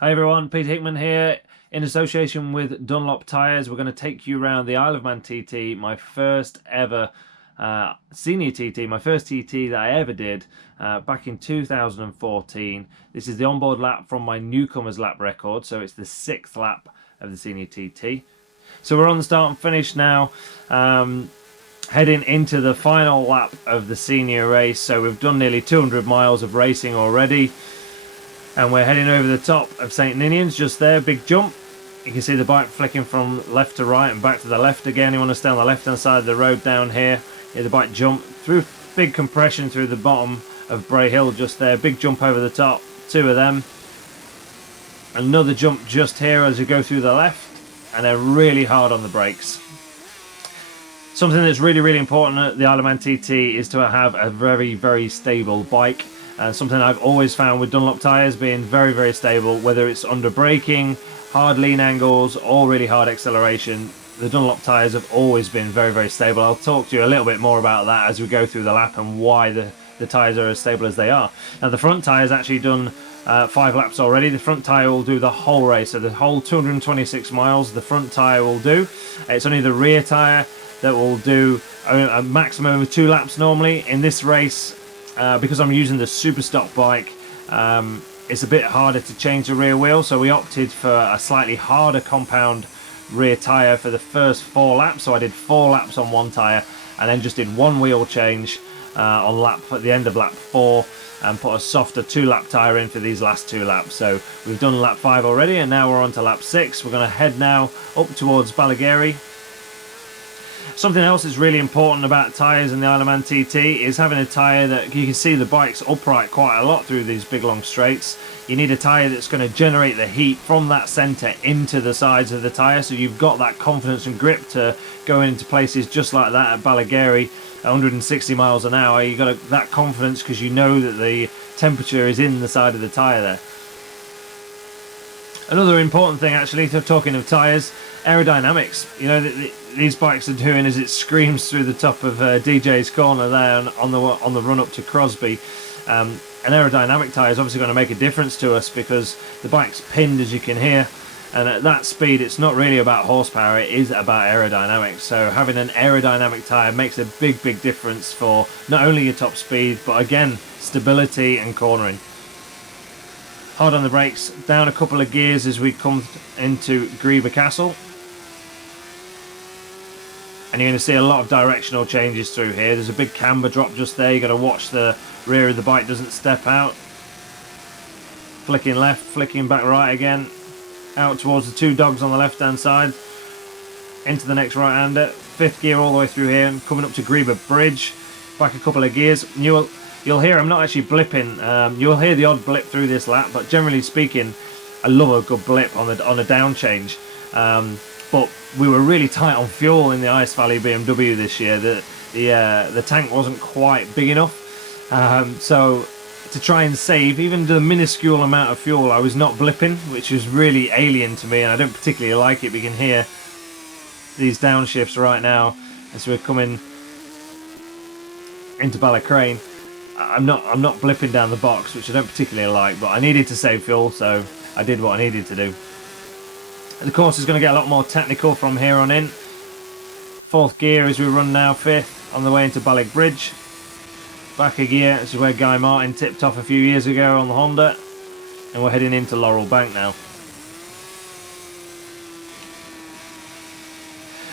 Hi everyone, Peter Hickman here in association with Dunlop Tyres. We're going to take you around the Isle of Man TT, my first ever senior TT, my first TT that I ever did back in 2014. This is the onboard lap from my Newcomers Lap Record, so it's the 6th lap of the senior TT. So we're on the start and finish now, heading into the final lap of the senior race. So we've done nearly 200 miles of racing already. And we're heading over the top of St Ninians, just there, big jump. You can see the bike flicking from left to right and back to the left again. You want to stay on the left hand side of the road down here. Yeah, the bike jump through, big compression through the bottom of Bray Hill just there. Big jump over the top, 2 of them. Another jump just here as you go through the left, and they're really hard on the brakes. Something that's really important at the Isle of Man TT is to have a very stable bike. Something I've always found with Dunlop tyres being very stable, whether it's under braking, hard lean angles or really hard acceleration. The Dunlop tyres have always been very stable. I'll talk to you a little bit more about that as we go through the lap and why the tyres are as stable as they are. Now the front tyre's actually done 5 laps already. The front tyre will do the whole race, so the whole 226 miles the front tyre will do. It's only the rear tyre that will do a maximum of 2 laps normally. In this race, because I'm using the super stock bike, it's a bit harder to change the rear wheel, so we opted for a slightly harder compound rear tyre for the first 4 laps. So I did 4 laps on one tyre and then just did 1 wheel change at the end of lap 4 and put a softer 2-lap tyre in for these last 2 laps. So we've done lap 5 already and now we're on to lap 6. We're going to head now up towards Ballagary. Something else that's really important about tyres in the Isle of Man TT is having a tyre that you can see the bike's upright quite a lot through these big long straights. You need a tyre that's going to generate the heat from that centre into the sides of the tyre, so you've got that confidence and grip to go into places just like that at Ballagary at 160 miles an hour. You've got that confidence because you know that the temperature is in the side of the tyre there. Another important thing, actually, talking of tyres, aerodynamics. You know, these bikes are doing as it screams through the top of DJ's corner there on the run up to Crosby. An aerodynamic tyre is obviously going to make a difference to us because the bike's pinned, as you can hear, and at that speed it's not really about horsepower, it is about aerodynamics. So having an aerodynamic tyre makes a big difference for not only your top speed but again stability and cornering. Hard on the brakes, down a couple of gears as we come into Greeba Castle. And you're going to see a lot of directional changes through here. There's a big camber drop just there. You've got to watch the rear of the bike doesn't step out. Flicking left, flicking back right again. Out towards the 2 dogs on the left hand side. Into the next right hander. 5th gear all the way through here and coming up to Greeba Bridge. Back a couple of gears. You'll hear I'm not actually blipping. You'll hear the odd blip through this lap, but generally speaking, I love a good blip on a down change. But we were really tight on fuel in the Ice Valley BMW this year. The tank wasn't quite big enough, so to try and save even the minuscule amount of fuel, I was not blipping, which is really alien to me, and I don't particularly like it. We can hear these downshifts right now as we're coming into Ballacrane. I'm not blipping down the box, which I don't particularly like, but I needed to save fuel, so I did what I needed to do. The course is going to get a lot more technical from here on in. 4th gear as we run now, 5th on the way into Ballig Bridge. Back a gear, this is where Guy Martin tipped off a few years ago on the Honda. And we're heading into Laurel Bank now.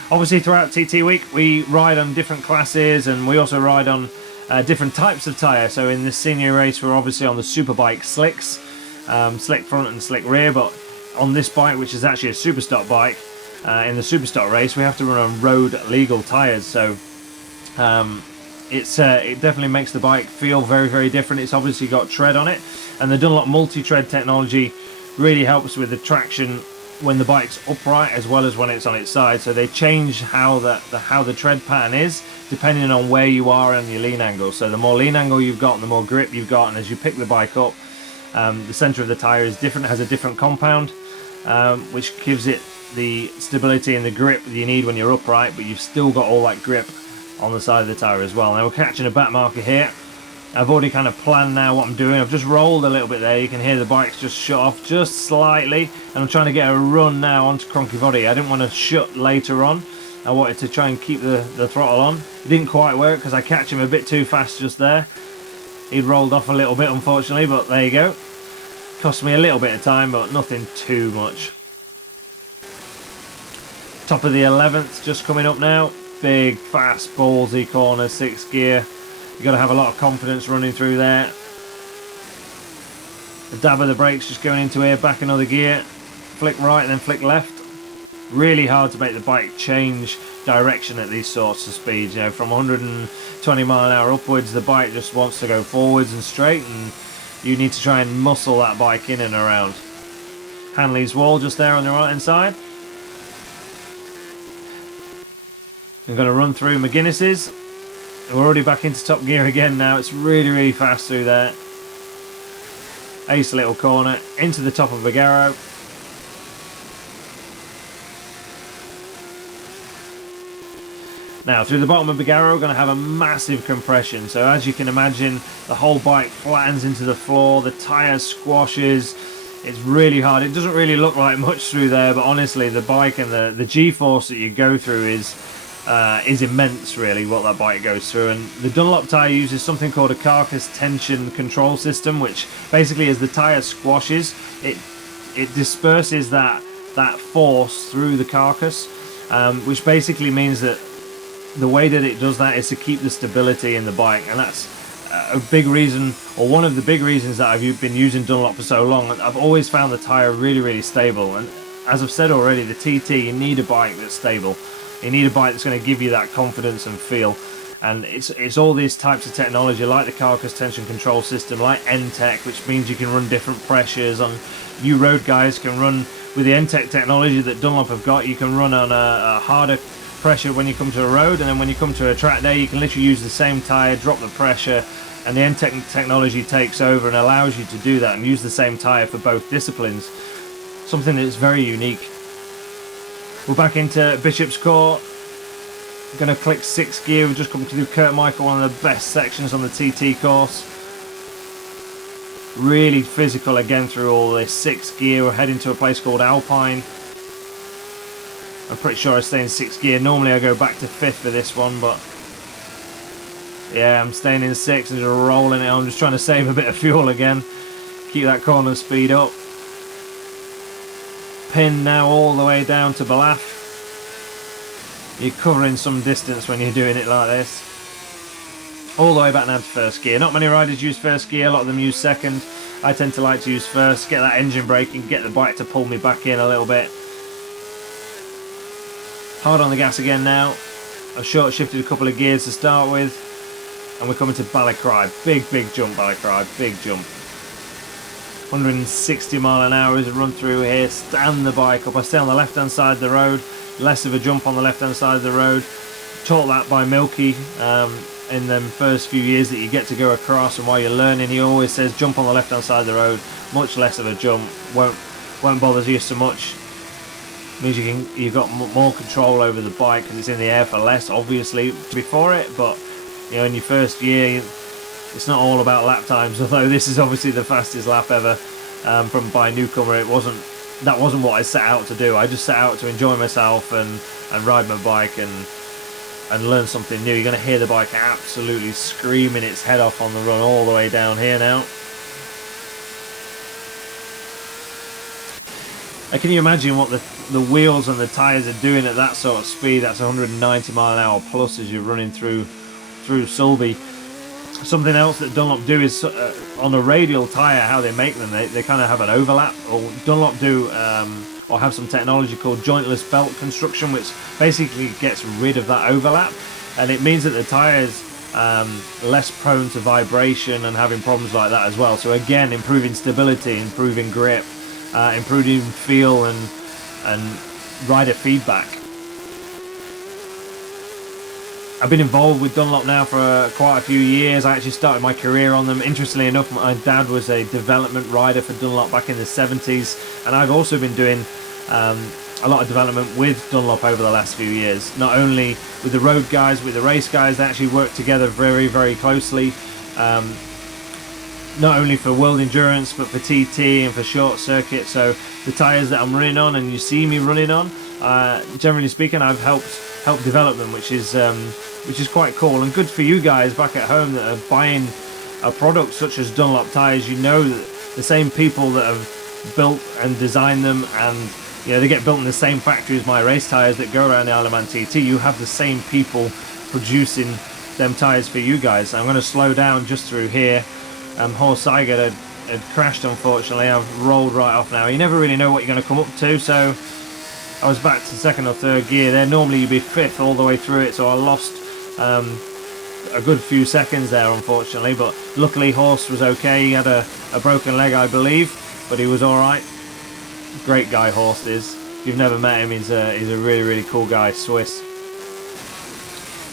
Obviously throughout TT week we ride on different classes and we also ride on different types of tyre. So in this senior race we're obviously on the superbike slicks, slick front and slick rear, but on this bike, which is actually a super stock bike, in the super stock race we have to run on road legal tyres. So it definitely makes the bike feel very different. It's obviously got tread on it, and the Dunlop multi-tread technology really helps with the traction when the bike's upright as well as when it's on its side. So they change how the tread pattern is depending on where you are on your lean angle. So the more lean angle you've got, the more grip you've got, and as you pick the bike up, the centre of the tyre is different, has a different compound, which gives it the stability and the grip that you need when you're upright, but you've still got all that grip on the side of the tyre as well. Now we're catching a back marker here. I've already kind of planned now what I'm doing. I've just rolled a little bit there. You can hear the bike's just shut off just slightly, and I'm trying to get a run now onto Cronky Body. I didn't want to shut later on. I wanted to try and keep the throttle on. It didn't quite work because I catch him a bit too fast just there. He'd rolled off a little bit, unfortunately, but there you go. Cost me a little bit of time, but nothing too much. Top of the 11th just coming up now. Big, fast, ballsy corner, 6th gear. You've got to have a lot of confidence running through there. The dab of the brakes just going into here, back another gear. Flick right and then flick left. Really hard to make the bike change direction at these sorts of speeds. You know, from 120 mile an hour upwards, the bike just wants to go forwards and straight, and you need to try and muscle that bike in and around. Hanley's wall just there on the right hand side. I'm going to run through McGuinness's. We're already back into top gear again now. It's really, really fast through there. Ace little corner into the top of Vigaro. Now through the bottom of Vigaro, we're going to have a massive compression. So as you can imagine, the whole bike flattens into the floor. The tyre squashes. It's really hard. It doesn't really look like much through there, but honestly, the bike and the G-force that you go through is immense, really, what that bike goes through. And the Dunlop tyre uses something called a carcass tension control system, which basically, as the tyre squashes, it disperses that force through the carcass, which basically means that the way that it does that is to keep the stability in the bike. And that's a big reason, or one of the big reasons, that I've been using Dunlop for so long. I've always found the tyre really, really stable. And as I've said already, the TT, you need a bike that's stable. You need a bike that's going to give you that confidence and feel. And it's all these types of technology, like the carcass tension control system, like NTEC, which means you can run different pressures. On you road guys can run with the NTEC technology that Dunlop have got. You can run on a harder pressure when you come to a road, and then when you come to a track day, you can literally use the same tyre, drop the pressure, and the NTEC technology takes over and allows you to do that and use the same tyre for both disciplines. Something that's very unique. We're back into Bishop's Court. I'm going to click 6th gear. We've just come through Kurt Michael, one of the best sections on the TT course. Really physical again through all this. 6th gear. We're heading to a place called Alpine. I'm pretty sure I stay in 6th gear. Normally I go back to 5th for this one, but yeah, I'm staying in 6th and just rolling it. I'm just trying to save a bit of fuel again. Keep that corner speed up. Pin now all the way down to Balaf. You're covering some distance when you're doing it like this. All the way back down to 1st gear. Not many riders use 1st gear, a lot of them use 2nd. I tend to like to use 1st, get that engine braking, get the bike to pull me back in a little bit. Hard on the gas again now. I've short shifted a couple of gears to start with. And we're coming to Ballycry. Big jump, Ballycry, big jump. 160 mile an hour as a run through here. Stand the bike up. I stay on the left hand side of the road. Less of a jump on the left hand side of the road. Taught that by Milky in the first few years that you get to go across, and while you're learning, he always says jump on the left hand side of the road. Much less of a jump. Won't bother you so much. Means you've got more control over the bike because it's in the air for less, obviously, before it. But you know, in your first year, it's not all about lap times, although this is obviously the fastest lap ever by Newcomer. That wasn't what I set out to do. I just set out to enjoy myself and ride my bike and learn something new. You're going to hear the bike absolutely screaming its head off on the run all the way down here now. Can you imagine what the wheels and the tyres are doing at that sort of speed? That's 190 mile an hour plus as you're running through Sulby. Something else that Dunlop do is on a radial tyre, how they make them, they kind of have an overlap, or Dunlop do or have some technology called jointless belt construction, which basically gets rid of that overlap, and it means that the tyre's less prone to vibration and having problems like that as well. So again, improving stability, improving grip, improving feel and rider feedback. I've been involved with Dunlop now for quite a few years. I actually started my career on them. Interestingly enough, my dad was a development rider for Dunlop back in the 70s, and I've also been doing a lot of development with Dunlop over the last few years. Not only with the road guys, with the race guys, they actually work together very, very closely. not only for world endurance but for TT and for short circuit. So the tyres that I'm running on and you see me running on, generally speaking, I've helped develop them, which is quite cool and good for you guys back at home that are buying a product such as Dunlop Tyres. You know that the same people that have built and designed them, and you know they get built in the same factory as my race tyres that go around the Isle of Man TT. You have the same people producing them tyres for you guys. I'm going to slow down just through here. Horse Saiga had crashed, unfortunately. I've rolled right off now. You never really know what you're going to come up to, so I was back to second or third gear there. Normally you'd be fifth all the way through it, so I lost a good few seconds there, unfortunately, but luckily Horse was okay. He had a broken leg, I believe, but he was alright. Great guy, Horst is. If you've never met him, he's a really, really cool guy, Swiss.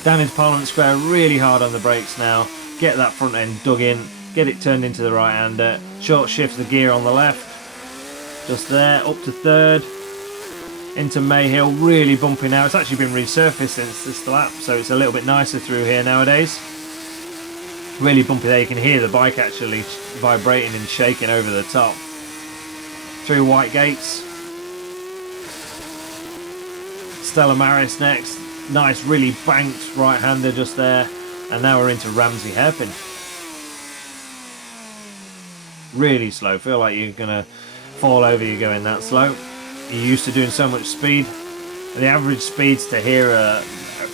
Down into Parliament Square, really hard on the brakes now. Get that front end dug in, get it turned into the right-hander. Short shifts the gear on the left. Just there, up to third. Into Mayhill, really bumpy now. It's actually been resurfaced since this lap, so it's a little bit nicer through here nowadays. Really bumpy there. You can hear the bike actually vibrating and shaking over the top. Through White Gates. Stella Maris next. Nice, really banked right-hander just there. And now we're into Ramsey hairpin. Really slow. Feel like you're going to fall over, you're going that slow. You're used to doing so much speed. The average speeds to here are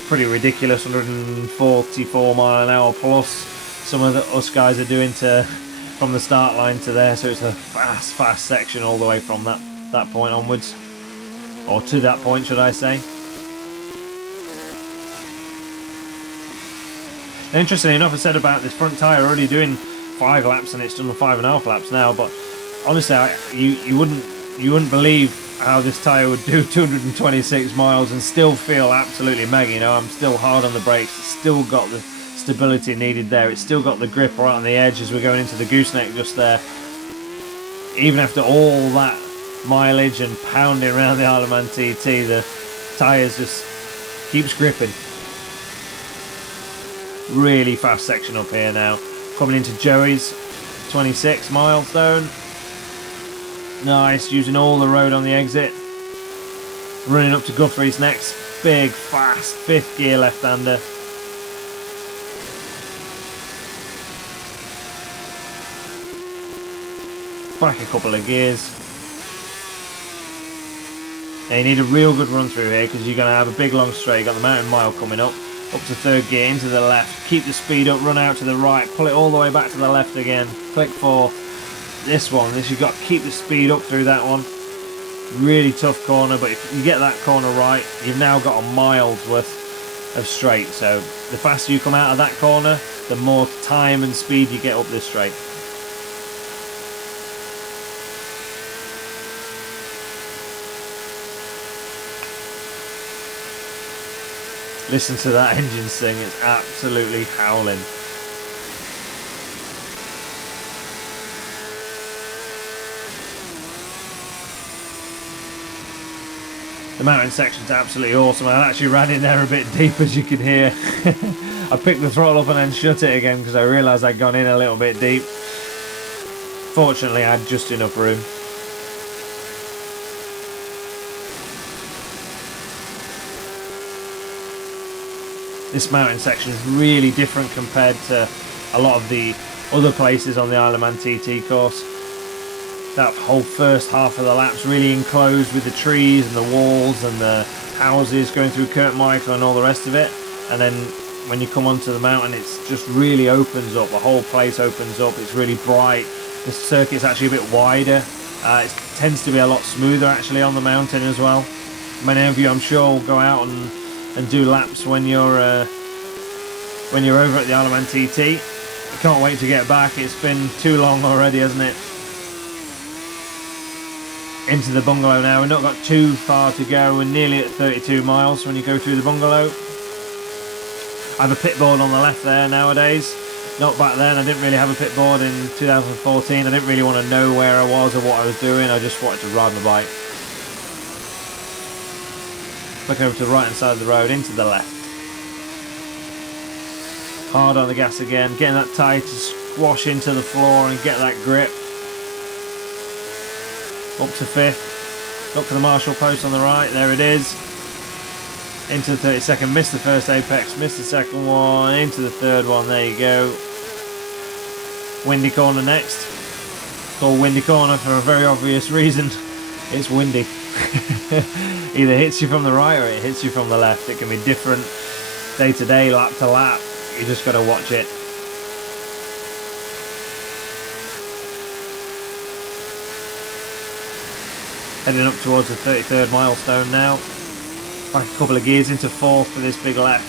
pretty ridiculous, 144 mile an hour plus. Some of us guys are doing from the start line to there, so it's a fast section all the way from that point onwards, or to that point, should I say. Interestingly enough, I said about this front tyre already doing 5 laps, and it's done 5.5 laps now. But honestly, you wouldn't believe how this tyre would do 226 miles and still feel absolutely mega. You know, I'm still hard on the brakes. It's still got the stability needed there. It's still got the grip right on the edge as we're going into the gooseneck just there. Even after all that mileage and pounding around the Isle of Man TT, the tyres just keeps gripping. Really fast section up here now. Coming into Joey's 26 milestone. Nice, using all the road on the exit. Running up to Guthrie's next. Big, fast, 5th gear left-hander. Back a couple of gears. Now you need a real good run through here because you're going to have a big long straight. You've got the mountain mile coming up. Up to 3rd gear, into the left. Keep the speed up, run out to the right. Pull it all the way back to the left again. Click for this one. You've got to keep the speed up through that one. Really tough corner, but if you get that corner right, you've now got a mile's worth of straight. So the faster you come out of that corner, the more time and speed you get up this straight. Listen to that engine sing, it's absolutely howling. The mountain section's absolutely awesome. I actually ran in there a bit deep, as you can hear. I picked the throttle up and then shut it again because I realised I'd gone in a little bit deep. Fortunately, I had just enough room. This mountain section is really different compared to a lot of the other places on the Isle of Man TT course. That whole first half of the lap's really enclosed with the trees and the walls and the houses going through Kirkmichael and all the rest of it. And then when you come onto the mountain, it's just really opens up. The whole place opens up. It's really bright. The circuit's actually a bit wider. It tends to be a lot smoother actually on the mountain as well. Many of you, I'm sure, will go out and do laps when you're over at the Isle of Man TT. I can't wait to get back. It's been too long already, hasn't it? Into the bungalow now. We've not got too far to go. We're nearly at 32 miles when you go through the bungalow. I have a pit board on the left there nowadays. Not back then. I didn't really have a pit board in 2014. I didn't really want to know where I was or what I was doing. I just wanted to ride my bike. Looking over to the right hand side of the road, into the left. Hard on the gas again, getting that tyre to squash into the floor and get that grip. Up to 5th. Up to the marshal post on the right. There it is. Into the 32nd. Missed the first apex. Missed the second one. Into the 3rd one. There you go. Windy corner next. Called windy corner for a very obvious reason. It's windy. Either hits you from the right or it hits you from the left. It can be different day to day, lap to lap. You just got to watch it. Heading up towards the 33rd milestone now. Back a couple of gears into 4th for this big left.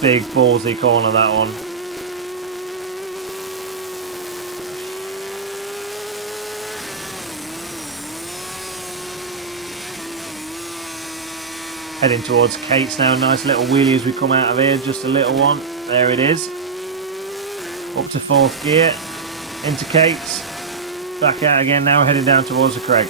Big ballsy corner, that one. Heading towards Kate's now. Nice little wheelie as we come out of here. Just a little one. There it is. Up to 4th gear. Into Kate's. Back out again. Now we're heading down towards the Craig.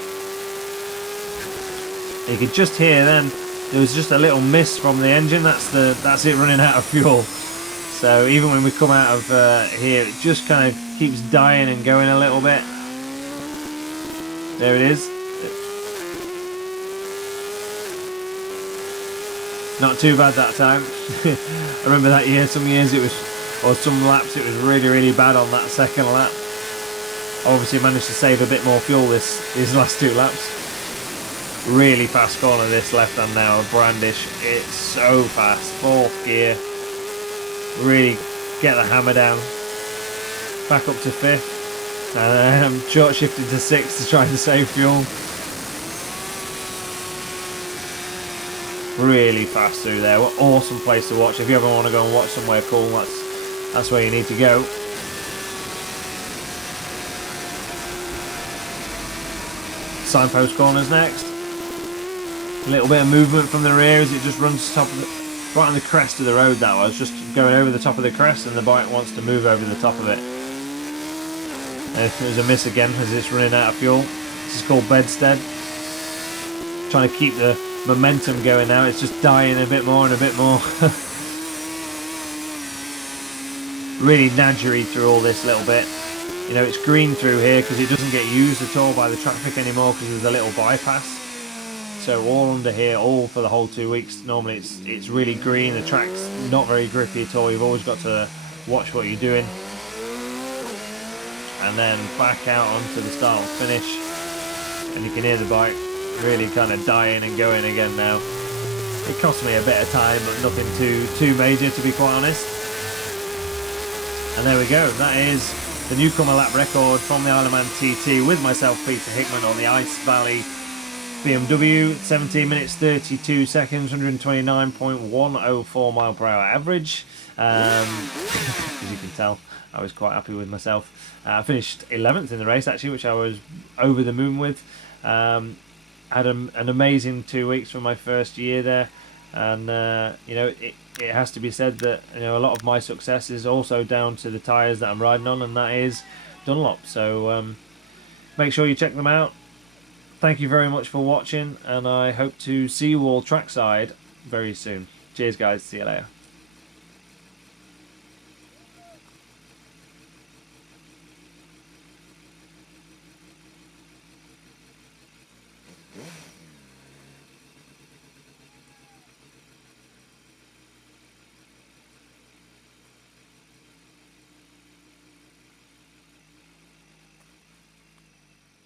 You could just hear then there was just a little mist from the engine. That's it running out of fuel. So even when we come out of here, it just kind of keeps dying and going a little bit. There it is. Not too bad that time. I remember that year, some years it was, or some laps it was really, really bad on that second lap. Obviously managed to save a bit more fuel these last 2 laps. Really fast corner this left hand now, Brandish. It's so fast. 4th gear. Really get the hammer down. Back up to 5th. And short shifted to 6th to try and save fuel. Really fast through there. What awesome place to watch. If you ever want to go and watch somewhere cool, that's where you need to go. Signpost corners next. A little bit of movement from the rear as it just runs top of the, right on the crest of the road. That was just going over the top of the crest, and the bike wants to move over the top of it. And it was a miss again as it's running out of fuel. This is called bedstead. Trying to keep the momentum going now. It's just dying a bit more and a bit more. Really nadgery through all this little bit. You know, it's green through here because it doesn't get used at all by the traffic anymore because there's a little bypass. So all under here, all for the whole 2 weeks. Normally it's really green. The track's not very grippy at all. You've always got to watch what you're doing. And then back out onto the start and finish. And you can hear the bike really kind of dying and going again now. It cost me a bit of time, but nothing too major, to be quite honest. And there we go. That is the Newcomer Lap Record from the Isle of Man TT with myself, Peter Hickman, on the Ice Valley BMW. 17 minutes 32 seconds, 129.104 mile per hour average. As you can tell, I was quite happy with myself. I finished 11th in the race actually, which I was over the moon with. Had an amazing 2 weeks for my first year there, and you know, it has to be said that, you know, a lot of my success is also down to the tyres that I'm riding on, and that is Dunlop. So make sure you check them out. Thank you very much for watching, and I hope to see you all trackside very soon. Cheers guys, see you later.